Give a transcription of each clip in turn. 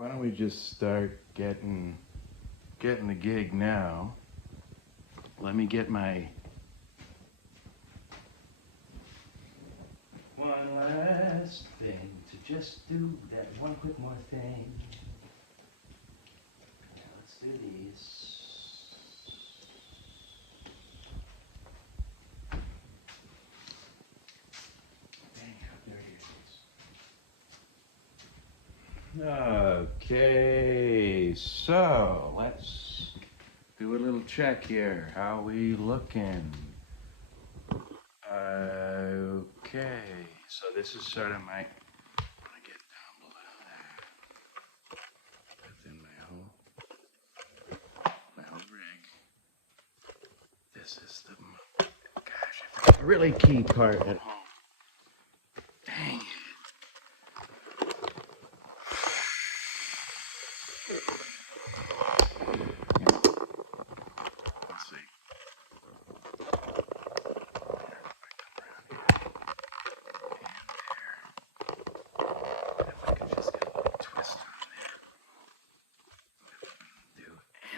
Why don't we just start getting the gig now? Let me get my one last thing to just do that one quick more thing. Now let's do these. Dang, how dirty it is. Okay, so let's do a little check here. How we looking? Okay, so this is sort of my. I want to get down below there. Within my whole rig. This is the gosh, a really key part at home. Dang it.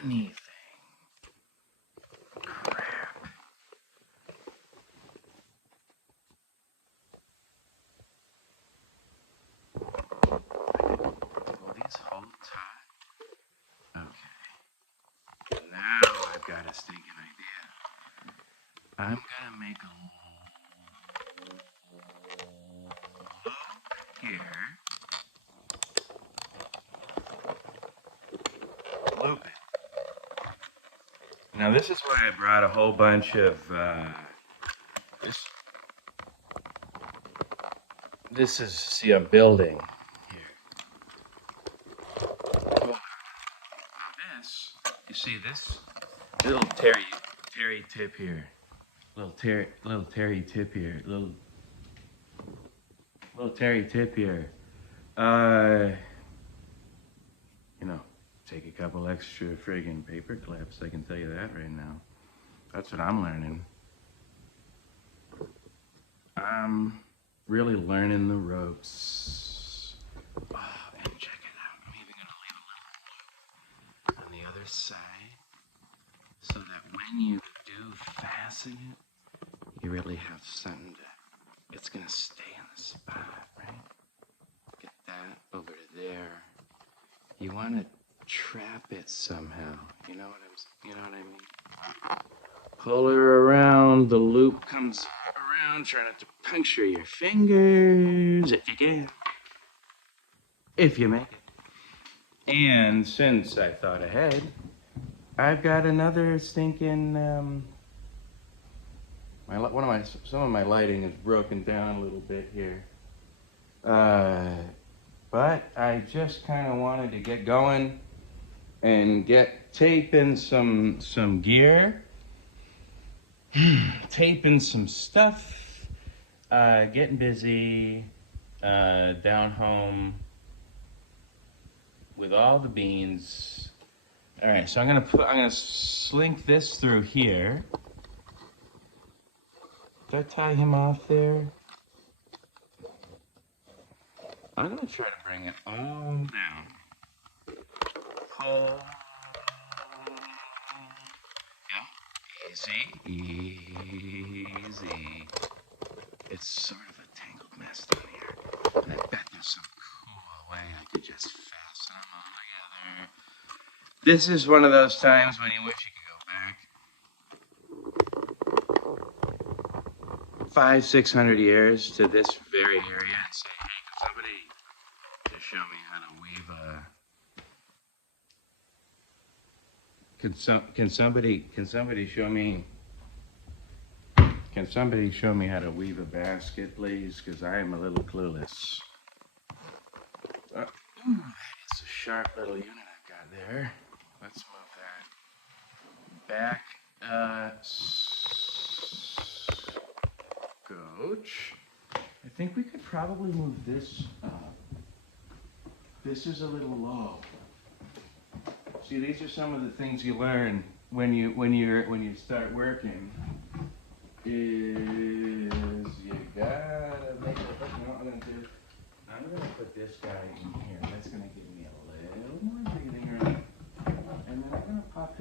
Anything. Crap. Will these hold tight? Okay. Now I've got a stinking idea. I'm gonna make a loop here. Loop it. Now this is why I brought a whole bunch of this is, see, I'm building here. Now this, you see this little terry tip here, little terry tip here, little terry tip here. You know, take a couple extra friggin' paper clips, I can tell you that right now. That's what I'm learning. I'm really learning the ropes. Oh, and check it out. I'm even gonna leave a little loop on the other side so that when you do fasten it, you really have something to, it's gonna stay in the spot, right? Get that over to there. You wanna trap it somehow. You know what I mean? Pull her around, the loop comes around, try not to puncture your fingers if you can. If you make it. And since I thought ahead, I've got another stinking some of my lighting is broken down a little bit here. But I just kind of wanted to get going and get taping some gear, taping some stuff, getting busy down home with all the beans. All right, so I'm gonna slink this through here. Did I tie him off there? I'm gonna try to bring it all down. Pull. Yeah, easy. It's sort of a tangled mess down here. And I bet there's some cool way I could just fasten them all together. This is one of those times when you wish you could go back 500-600 years to this very area and say, hey, can somebody just show me how to weave a... Can somebody show me how to weave a basket, please? Because I am a little clueless. That is a sharp little unit I've got there. Let's move that back. Coach. I think we could probably move this up. This is a little low. See, these are some of the things you learn when you start working. Is you gotta make it. You know what I'm gonna do? I'm gonna put this guy in here. That's gonna give me a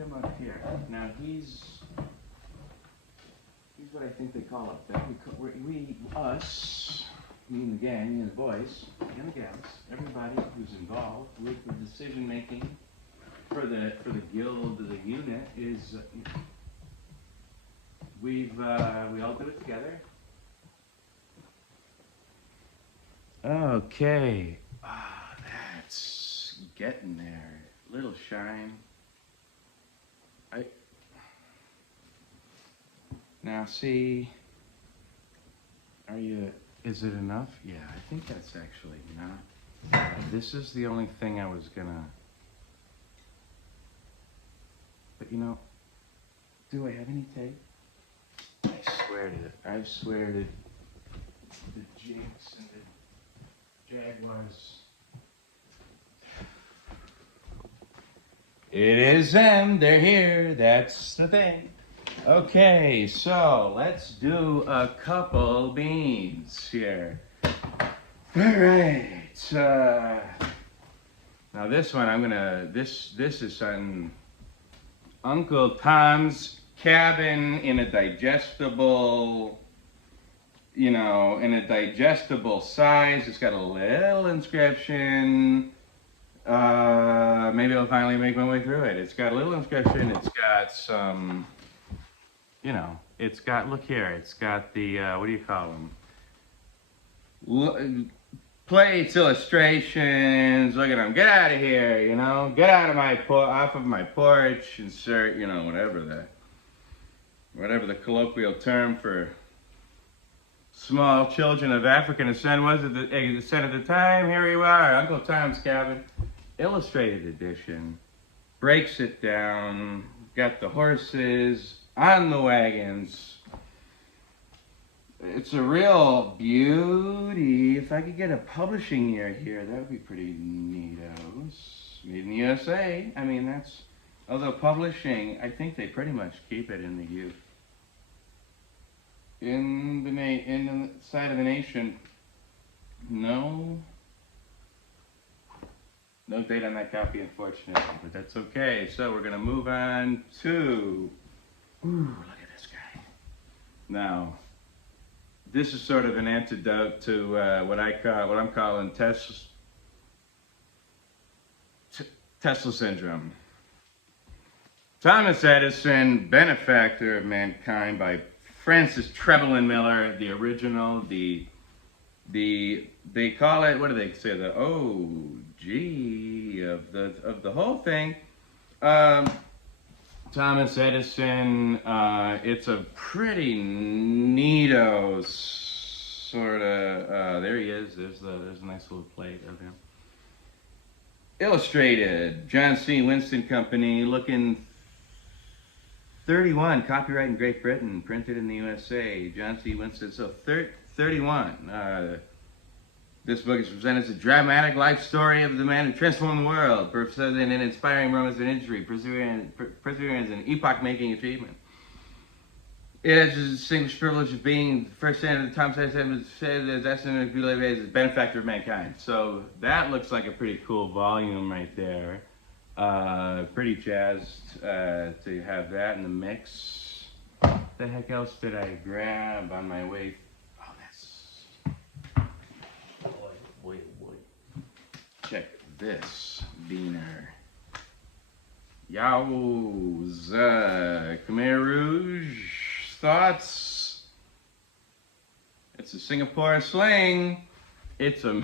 him up here. Now he's what I think they call up there. Us, me and the gang, me and the boys, and the gals, everybody who's involved with the decision making for the guild, the unit, is we all do it together. Okay, that's getting there. Little shine. Now see, is it enough? Yeah, I think that's actually enough. This is the only thing I was gonna, but you know, do I have any tape? I swear to the Jinx and the Jaguars. It is them, they're here, that's the thing. Okay, so let's do a couple beans here. All right. Now this one, this is on Uncle Tom's Cabin in a digestible, in a digestible size. It's got a little inscription. Maybe I'll finally make my way through it. It's got a little inscription. It's got some, it's got, look here, it's got the, what do you call them? Plates, illustrations, look at them. Get out of here, get out of off of my porch, insert, whatever the colloquial term for small children of African descent was at the time. Here you are, Uncle Tom's Cabin, illustrated edition. Breaks it down, got the horses on the wagons. It's a real beauty. If I could get a publishing year here, that would be pretty neatos. Made in the USA. I mean, although publishing, I think they pretty much keep it in the U. In the side of the nation, no date on that copy, unfortunately, but that's okay. So we're gonna move on to, look at this guy. Now, this is sort of an antidote to what I'm calling Tesla syndrome. Thomas Edison, benefactor of mankind, by Francis Trebelin Miller, the original, they call it, what do they say, the OG of the whole thing. Thomas Edison, it's a pretty neato sort of, there he is, there's a nice little plate of him. Illustrated, John C. Winston Company, looking 31, copyright in Great Britain, printed in the USA, John C. Winston, so 31. This book is presented as a dramatic life story of the man who transformed the world, presenting an inspiring romance and injury, perseverance an epoch-making achievement. It has the distinguished privilege of being the first senator of Thomas Edison as estimate as benefactor of mankind. So that looks like a pretty cool volume right there. Pretty jazzed to have that in the mix. What the heck else did I grab on my way? Boy. Check this beaner. Yowza. Khmer Rouge. Thoughts? It's a Singapore sling. It's a...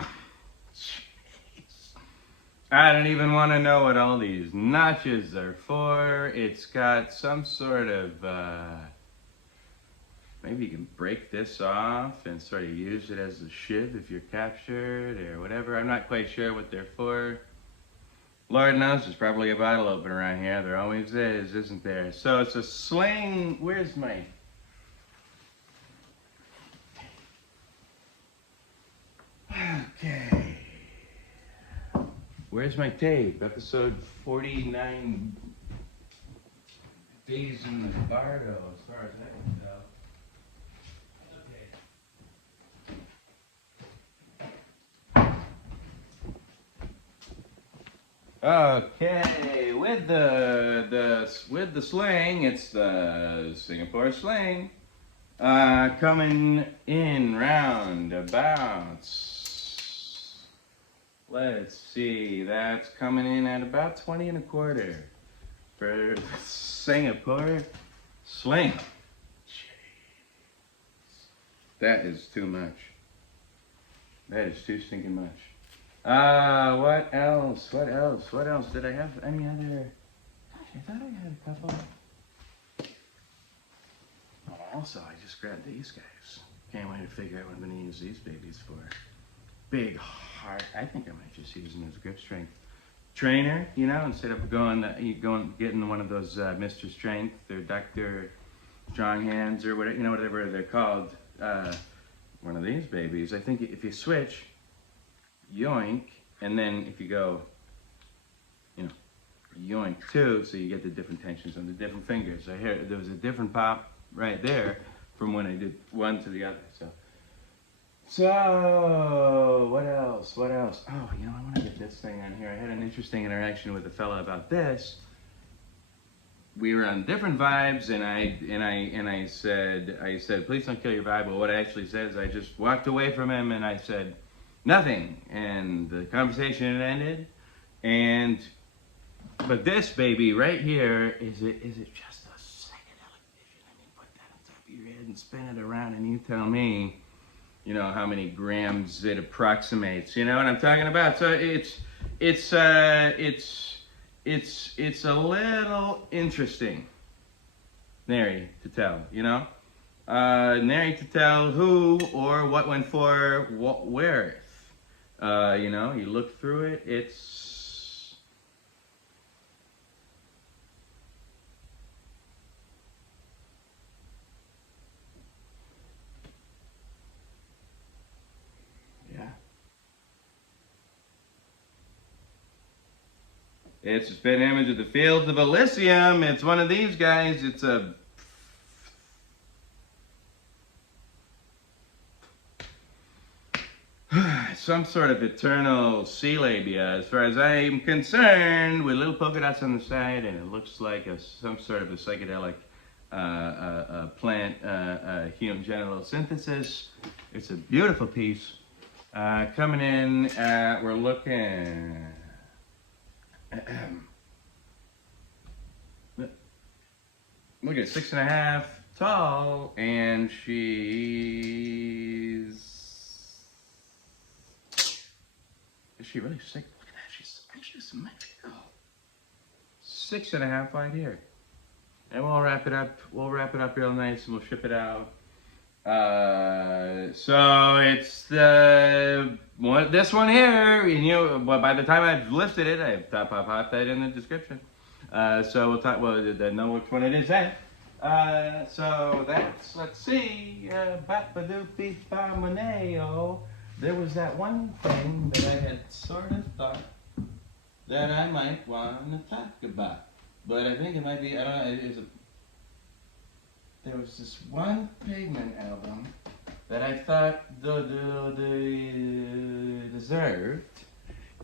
I don't even want to know what all these notches are for. It's got some sort of... maybe you can break this off and sort of use it as a shiv if you're captured or whatever. I'm not quite sure what they're for. Lord knows there's probably a bottle opener around here. There always is, isn't there? So it's a sling. Where's my... Okay. Where's my tape? Episode 49 Days in the Bardo, as far as that can tell. Okay, with the slang, it's the Singapore slang. Coming in roundabouts. Let's see, that's coming in at about 20 and a quarter for Singapore slang. That is too much. That is too stinking much. What else? What else? What else? Did I have any other? Gosh, I thought I had a couple. Oh, also, I just grabbed these guys. Can't wait to figure out what I'm going to use these babies for. Big heart. I think I might just use them as a grip strength trainer, you know, instead of getting one of those Mr. Strength or Dr. Strong Hands or whatever, you know, whatever they're called. One of these babies. I think if you switch, yoink, and then if you go, you know, yoink too, so you get the different tensions on the different fingers. I hear there was a different pop right there from when I did one to the other. So what else? What else? Oh, you know, I want to get this thing on here. I had an interesting interaction with a fella about this. We were on different vibes, and I said, please don't kill your vibe. But what I actually said is I just walked away from him, and I said nothing, and the conversation ended. But this baby right here, is it just a psychedelic vision? I mean, put that on top of your head and spin it around, and you tell me, you know, how many grams it approximates. You know what I'm talking about? So it's a little interesting, nary to tell, you know? Nary to tell who or what went for what where. You know, you look through it, it's... Yeah. It's a spit image of the fields of Elysium. It's one of these guys. It's a... some sort of eternal sea labia, as far as I'm concerned, with little polka dots on the side, and it looks like some sort of a psychedelic plant human genital synthesis. It's a beautiful piece. Coming in, we're looking. Look at 6.5 tall, and she's... Is she really sick? Look at that. She's actually symmetrical. 6.5 wide here. And we'll wrap it up. We'll wrap it up real nice and we'll ship it out. So it's this one here. And well, by the time I've listed it, I've popped that in the description. So we'll talk. Well, I know which one it is then. So that's, let's see. Bapadoopy-Bamaneo. There was that one thing that I had sort of thought that I might want to talk about, but I think it might be, I don't know, there was this one Pigment album that I thought deserved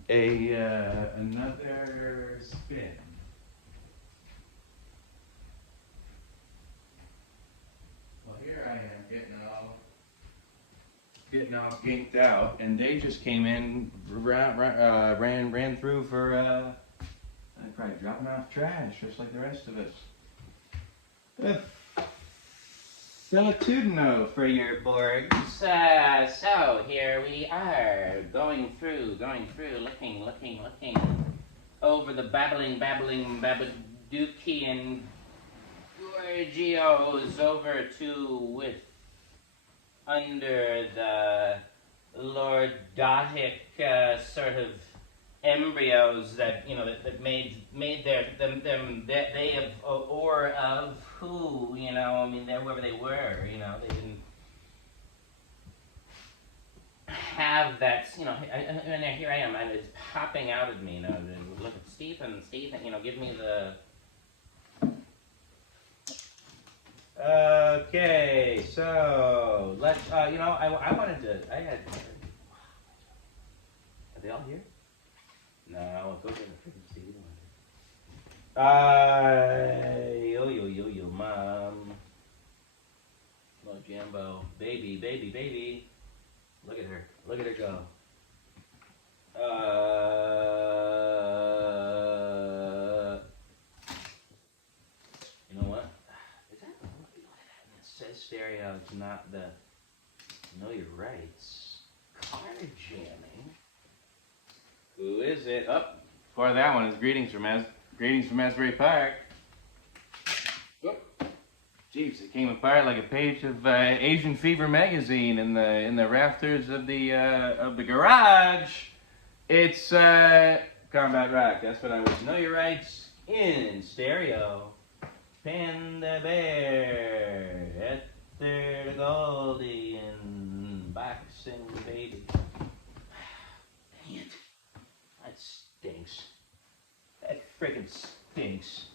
another spin. Well, here I am getting all ginked out, and they just came in, ran through for, probably dropping off trash, just like the rest of us. Salatudino for your boards. So here we are, going through, looking over the babbling, Babadookian Gorgios over to with under the lordotic sort of embryos that, you know, that made they of or of who, you know, I mean, they're whoever they were, you know, they didn't have that, you know, and here I am, and it's popping out at me, you know, look at Stephen, you know, give me the... Okay, so let's, you know, I wanted to, are they all here? No, go get the frequency. Yo, mom. Little Jambo. Baby, baby, baby. Look at her. Look at her go. You know what? Is that, it says stereo. It's not the know your rights. Car jamming. Who is it? Up. For that one is greetings from Asbury Park. Whoop. Jeez, it came apart like a page of Asian Fever magazine in the rafters of the garage. It's combat rock. That's what I was. Know your rights in stereo. Panda bear, at the Goldie and boxing baby. Dang it! That stinks. That freaking stinks.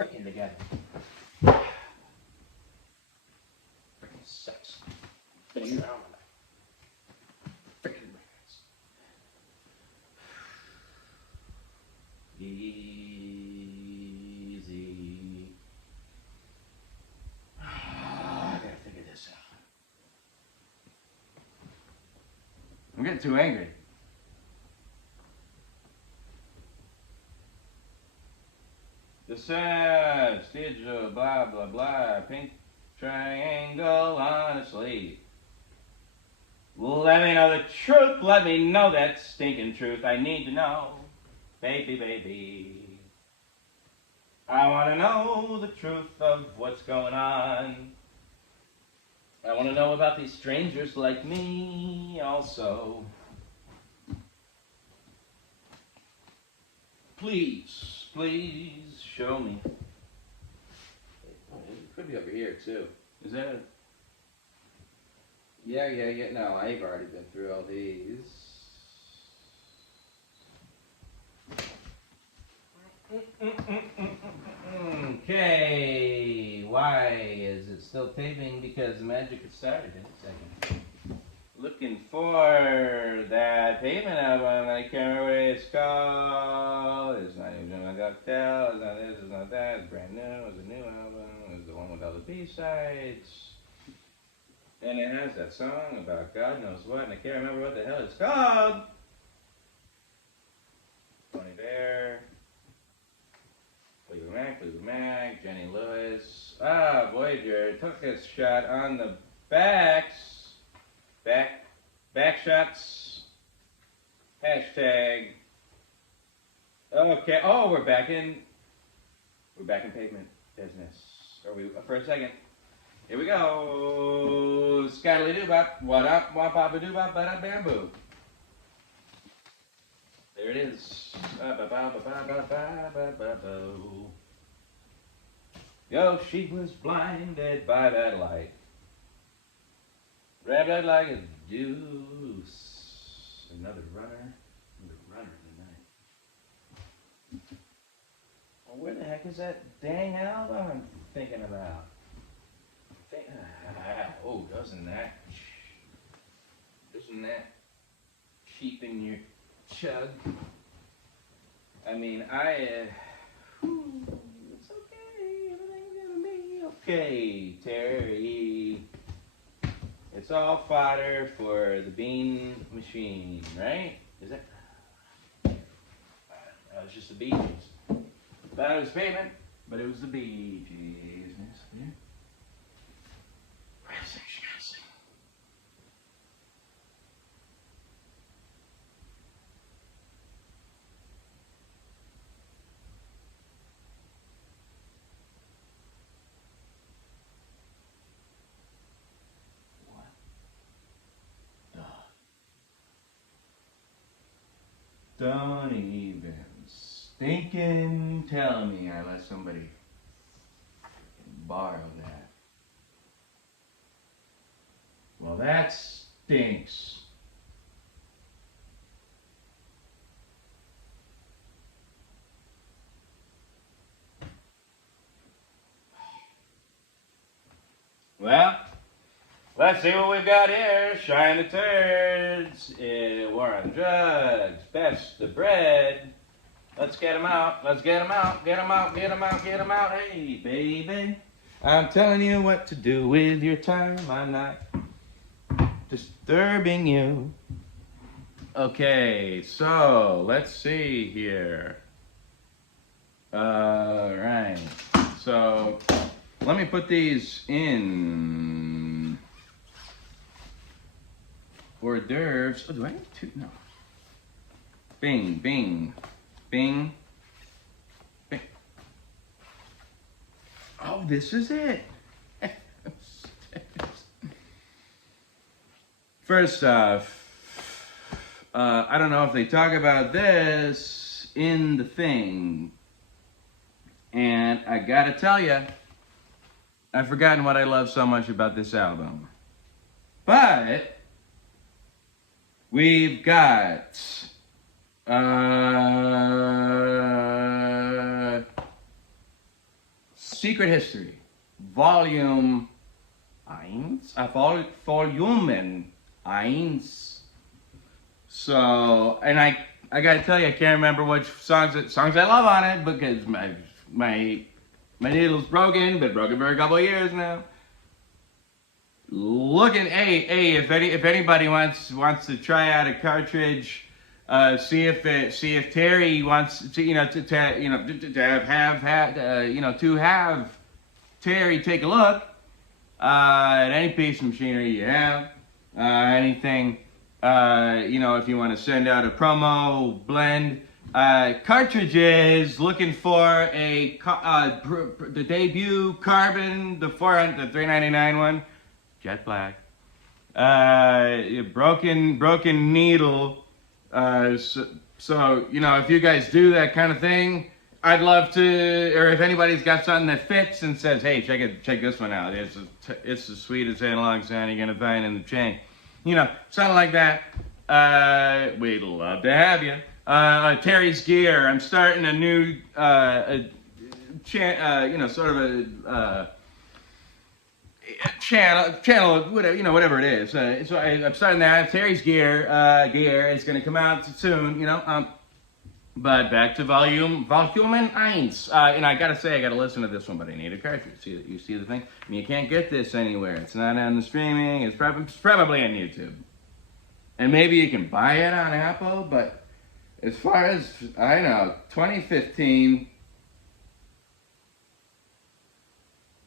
Freaking together. Freaking sucks. Freaking records. Easy. I gotta figure this out. I'm getting too angry. The digital, blah, blah, blah, pink triangle on a sleeve. Let me know the truth, let me know that stinking truth. I need to know, baby, baby. I want to know the truth of what's going on. I want to know about these strangers like me also. Please, please show me. It could be over here too. Is that a... Yeah. No, I've already been through all these. Okay, why is it still taping? Because the magic has started in a second. Looking for that pavement album, I can't remember what it's called. It's not even a cocktail, it's not this, it's not that, it's brand new, it's a new album, it's the one with all the B-sides. And it has that song about God knows what, and I can't remember what the hell it's called. Tony Bear. Fleetwood Mac, Jenny Lewis. Voyager took his shot on the backs. Back shots. Hashtag. Okay. Oh, we're back in pavement business. Are we for a second? Here we go. Scattily doo bop. What up? Wop pop a doo bop. Ba da bamboo. There it is. Yo, she was blinded by that light. Red blood like a deuce. Another runner tonight. Well, where the heck is that dang album I'm thinking about? Oh, doesn't that cheapen your chug? I mean, it's okay, everything's gonna be okay, Terry. It's all fodder for the bean machine, right? Is that? That was just the Bee Gees. Thought it was pavement, but it was the Bee Gees. Yeah. Don't even stinking tell me I let somebody borrow that. Well, that stinks. Well, Let's see what we've got here. Shine the turds. War on drugs. Best the bread. Let's get them out. Let's get them out. Get them out. Get them out. Get them out. Hey, baby. I'm telling you what to do with your time. I'm not disturbing you. Okay, so let's see here. Alright. So let me put these in hors d'oeuvres. Oh, do I need two? No. Bing, bing, bing, bing. Oh, this is it. First off, I don't know if they talk about this in the thing. And I gotta tell you, I've forgotten what I love so much about this album. But we've got Secret History, Volume 1, Volumen 1. So, and I gotta tell you, I can't remember which songs I love on it because my needle's broken, been broken for a couple of years now. Looking, hey, if anybody wants to try out a cartridge, see if Terry wants to, to have Terry take a look at any piece of machinery you have, anything, if you want to send out a promo blend. Cartridges, looking for the debut Carbon, the 399 one, jet black, broken needle. So if you guys do that kind of thing, I'd love to. Or if anybody's got something that fits and says, hey, check this one out. It's the sweetest analog sound you're gonna find in the chain. Something like that. We'd love to have you. Terry's Gear. I'm starting a new, channel, whatever it is. So I'm starting that. Terry's Gear is going to come out soon. But back to Volumen 1. And I gotta say, I gotta listen to this one, but I need a cartridge. You see the thing? I mean, you can't get this anywhere. It's not on the streaming. It's probably on YouTube. And maybe you can buy it on Apple, but as far as I know, 2015.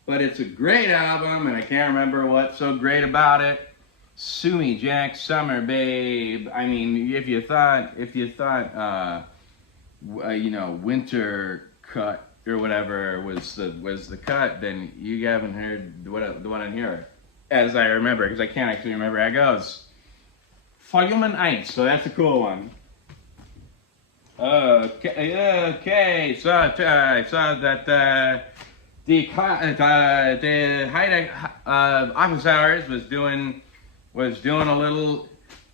But it's a great album, and I can't remember what's so great about it. Sue Me, Jack Summer, babe. I mean, if you thought, Winter Cut or whatever was the cut, then you haven't heard the one on here, as I remember, because I can't actually remember how it goes. Volumen 1, so that's a cool one. Okay, so I saw that the Heideck office hours was doing a little.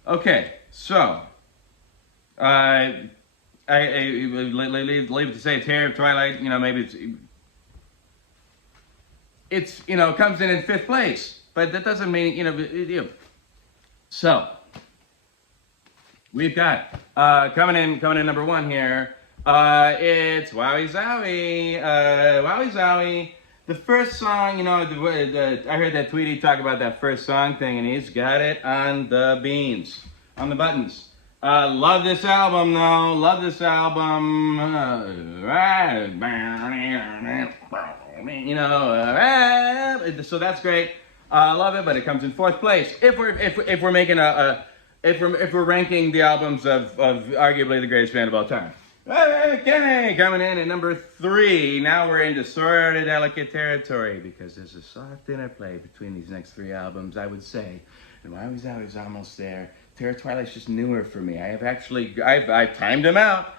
Okay, so I leave it to say Terror of Twilight. Maybe it's comes in 5th place, but that doesn't mean So we've got coming in number 1 here. It's Wowie Zowie. Wowie Zowie. The first song, I heard that Tweety talk about that first song thing, and he's got it on the beans, on the buttons. Love this album, though. Love this album. So that's great. Love it, but it comes in 4th place. If we're making if we're ranking the albums of arguably the greatest band of all time. Okay, coming in at number 3. Now we're into sort of delicate territory because there's a soft interplay between these next 3 albums, I would say. And Wowie Zowie's almost there. Terror Twilight's just newer for me. I've timed them out.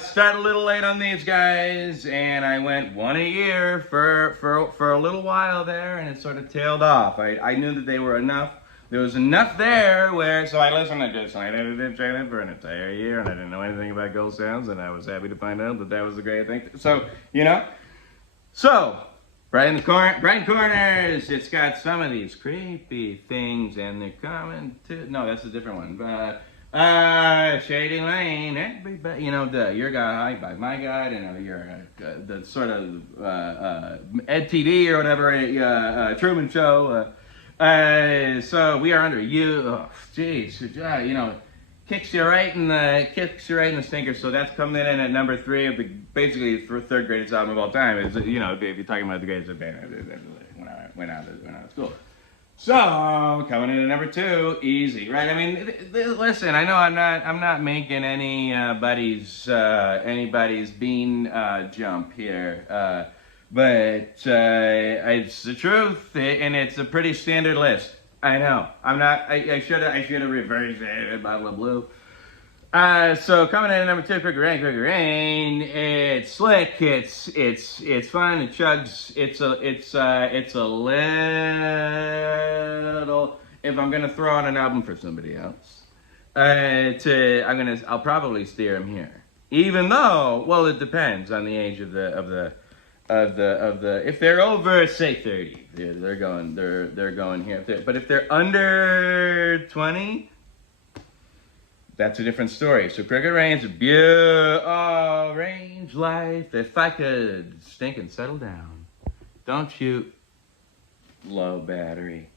Started a little late on these guys, and I went 1 a year for a little while there, and it sort of tailed off. I knew that they were enough. There was enough there so I listened to this, and I did check it for an entire year, and I didn't know anything about Gold Sounds, and I was happy to find out that was a great thing. So, Brighten corners. It's got some of these creepy things, and they're coming to. No, that's a different one. Shady Lane. Everybody, your guy by my guy. You're the sort of Ed TD or whatever, Truman Show. So we are under you. Oh, geez, kicks you right in the stinker. So that's coming in at number 3 of the basically third greatest album of all time. Is if you're talking about the greatest band when I went out of school. So coming in at number 2, easy, right? I mean, listen. I know I'm not making anybody's bean jump here, but it's the truth, and it's a pretty standard list. I know. I'm not. I should have reversed it. Bottle of blue. So coming in at number 2, Quicker Rain. It's slick. It's fun. It chugs. It's a little. If I'm gonna throw out an album for somebody else, I'll probably steer them here. Even though, well, it depends on the age of the. If they're over, say 30, they're going here. But if they're under 20, that's a different story. So Cricket Rain's range life. If I could stink and settle down, don't shoot, low battery.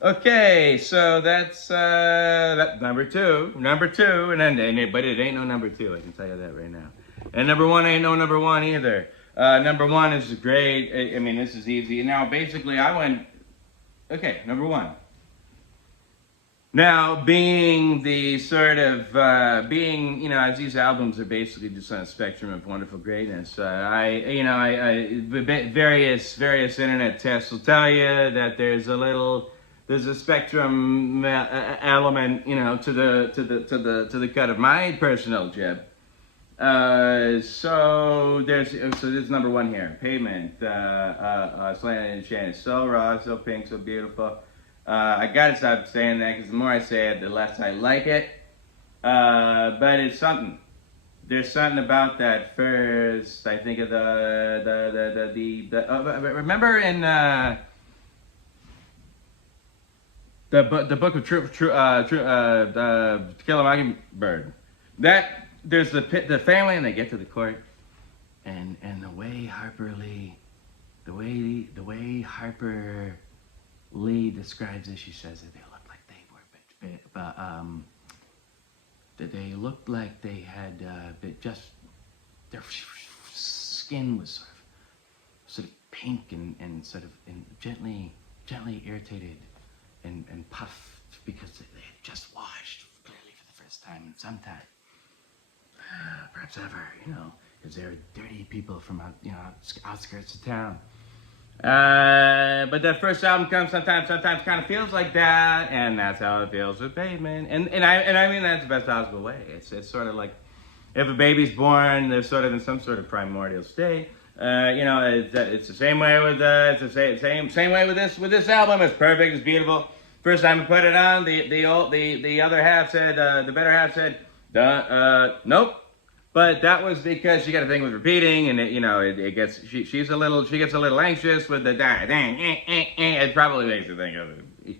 Okay, so that's number 2, but it ain't no number 2. I can tell you that right now. And number 1 ain't no number 1 either. Number 1 is great. I mean, this is easy. Now, basically, I went, okay, number 1. Now, being the sort of, as these albums are basically just on a spectrum of wonderful greatness, various internet tests will tell you that there's a spectrum element, to the cut of my personal jib. So this is number 1 here. Pavement, Slanted and Enchanted. So raw, so pink, so beautiful. I gotta stop saying that because the more I say it, the less I like it. But it's something. There's something about that first. I think of remember in the book of To Kill a Mockingbird. That. There's the family, and they get to the court, and the way Harper Lee describes it, she says that they looked like they had their skin was sort of pink and sort of gently irritated and puffed because they had just washed clearly for the first time in some time. Perhaps ever, because they're dirty people from outskirts of town. But that first album comes sometimes kind of feels like that, and that's how it feels with Pavement. And I mean that's the best possible way. It's sort of like if a baby's born, they're sort of in some sort of primordial state. It's the same way with same way with this album. It's perfect. It's beautiful. First time I put it on, the other half said, the better half said, nope. But that was because she got a thing with repeating, and she gets a little anxious with the dang. It probably makes her think of it.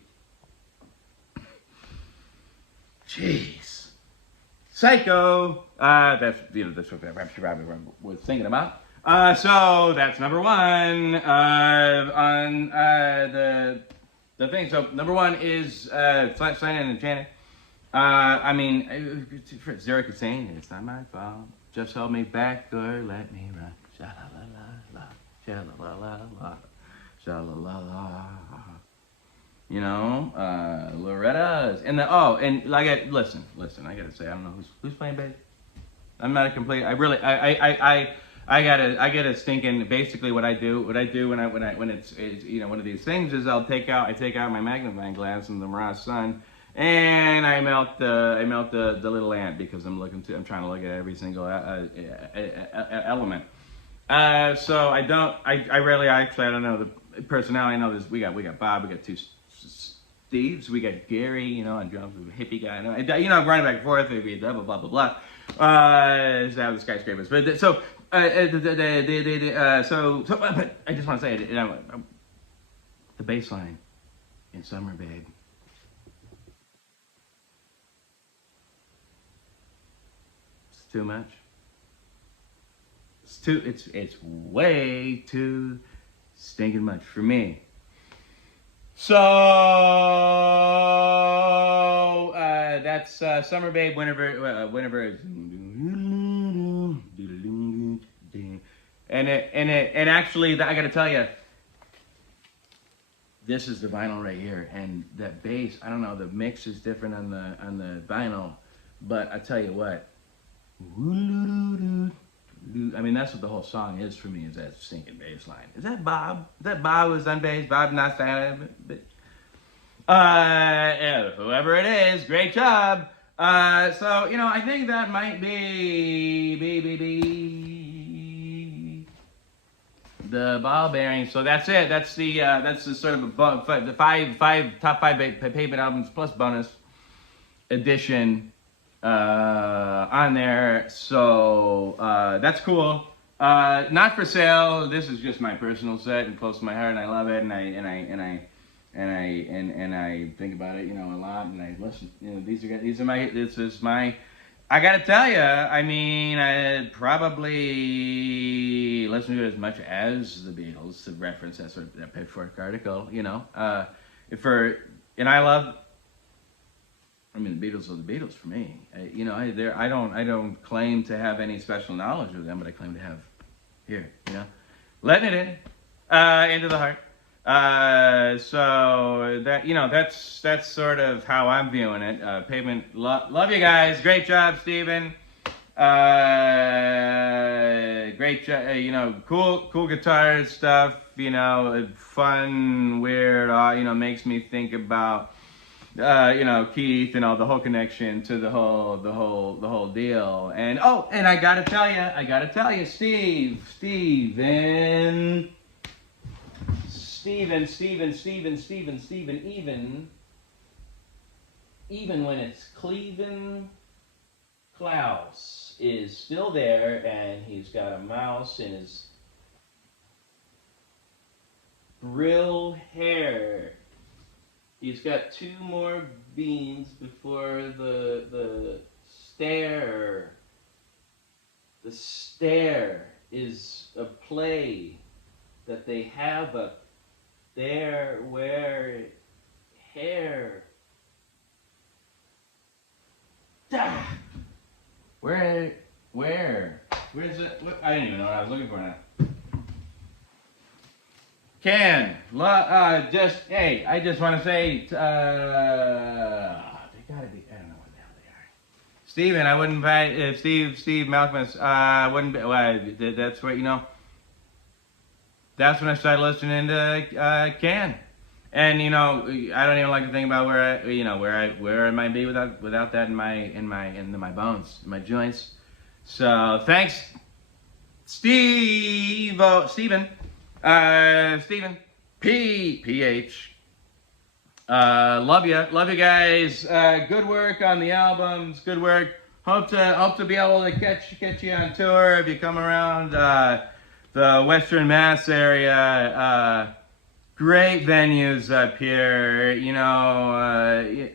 Jeez, Psycho. That's what she probably was thinking about. So that's number 1 on the thing. So number 1 is Slanted and Enchanted. I mean, Zero saying it's not my fault. Just hold me back or let me run. Sha-la-la-la-la, sha-la-la-la-la, sha-la-la-la. Loretta's and listen. I gotta say, I don't know who's playing bass. I'm not a complete. I gotta stinking. Basically, what I do when it's one of these things is I take out my magnifying glass in the Mirage Sun. And I melt the little ant because I'm trying to look at every single element. So I don't know the personality. I know this. We got Bob. We got 2 Steves. We got Gary. On drums, a hippie guy. I'm running back and forth. Maybe blah blah blah blah blah. Is that the skyscrapers? But so But I just want to say, the bass line in Summer Babe. It's too much. It's way too stinking much for me. So that's Summer Babe. Whenever and actually, I got to tell you, this is the vinyl right here, and that bass. I don't know, the mix is different on the vinyl, but I tell you what. I mean, that's what the whole song is for me, is that stinking bass line. Is that Bob? Is that Bob who's on bass? Bob not saying it, yeah, whoever it is, great job. So, you know, I think that might be the ball bearing. So that's it. That's the sort of the top five pavement albums plus bonus edition on there. So that's cool. Not for sale. This is just my personal set and close to my heart, and I love it, and I think about it, you know, a lot, and I listen. You know, this is my. I gotta tell you, I mean, I probably listen to it as much as the Beatles, to reference that sort of that Pitchfork article, you know. I mean, the Beatles are the Beatles for me. You know, I don't claim to have any special knowledge of them, but I claim to have here, you know, letting it in, into the heart. So that, you know, that's sort of how I'm viewing it. Pavement, love you guys. Great job, Steven. Great job. You know, cool guitar stuff. You know, fun, weird. You know, makes me think about. You know, Keith and all the whole connection to the whole deal. And and I gotta tell you, Steven, even when it's cleaving, Klaus is still there, and he's got a mouse in his brill hair. He's got 2 more beans before the stare. The stare is a play that they have up there where hair. Where's it? I didn't even know what I was looking for now. I just want to say, they gotta be, I don't know what the hell they are. Steven, I wouldn't buy, if Steve Malcolmus, I wouldn't, that's what, you know, that's when I started listening to, Can. And, you know, I don't even like to think about where I might be without that in my bones, in my joints. So, thanks, Steven. Steven, PH. Love you guys. Good work on the albums. Good work. Hope to be able to catch you on tour if you come around the Western Mass area. Great venues up here. You know,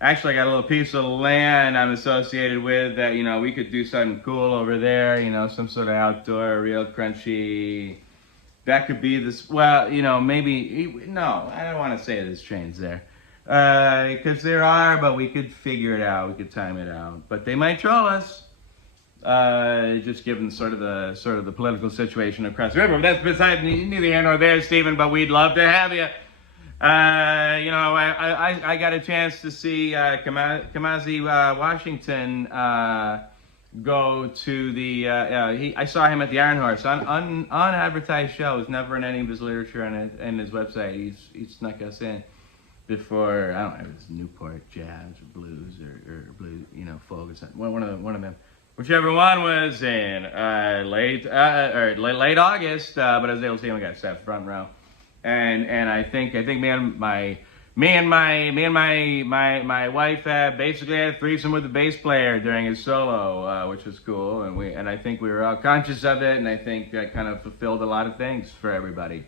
actually, I got a little piece of land I'm associated with that, you know, we could do something cool over there. You know, some sort of outdoor, real crunchy. That could be this, well, you know, maybe, no, I don't want to say there's trains there. Because there are, but we could figure it out. We could time it out. But they might troll us. Just given sort of the political situation across the river. But that's beside neither here nor there, Stephen, but we'd love to have you. You know, I got a chance to see Kamasi Washington go to the I saw him at the Iron Horse on unadvertised shows, never in any of his literature and his website. He snuck us in before, I don't know, it was Newport Jazz or Blues or blues, you know, folk or something. One of them, whichever one was in late August. But I was able to see him. I got sat front row, and I think me and my Me and my wife basically had a threesome with the bass player during his solo, which was cool, and I think we were all conscious of it, and I think that kind of fulfilled a lot of things for everybody.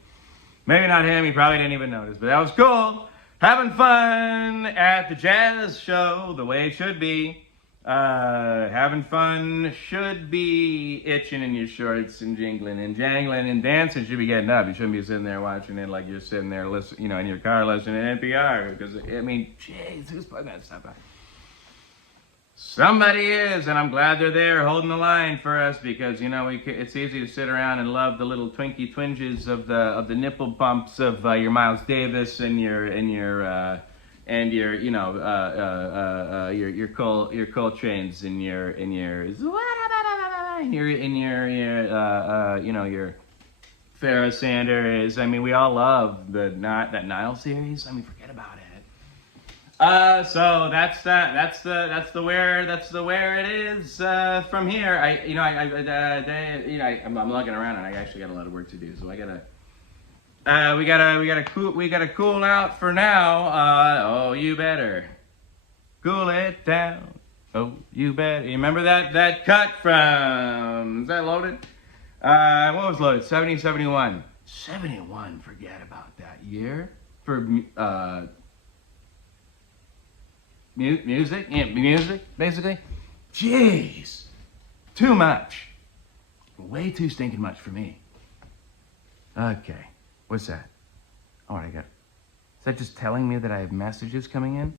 Maybe not him, he probably didn't even notice, but that was cool. Having fun at the jazz show the way it should be. Having fun should be itching in your shorts and jingling and jangling, and dancing should be getting up. You shouldn't be sitting there watching it like you're sitting there listening, in your car listening to NPR, because, jeez, who's putting that stuff out? Somebody is, and I'm glad they're there holding the line for us, because it's easy to sit around and love the little twinky twinges of the nipple bumps of your Miles Davis and your Coltrane's and your Pharoah Sanders. We all love that Nile series. Forget about it. So that's the where it is from here. I'm looking around and I actually got a lot of work to do, so I gotta. We gotta cool out for now. Oh, you better cool it down. Oh, you better. You remember that cut from? Is that loaded? What was loaded? 70, 71. 71. Forget about that year for music. Yeah, music basically. Jeez, too much. Way too stinking much for me. Okay. What's that? Oh, I got. Is that just telling me that I have messages coming in?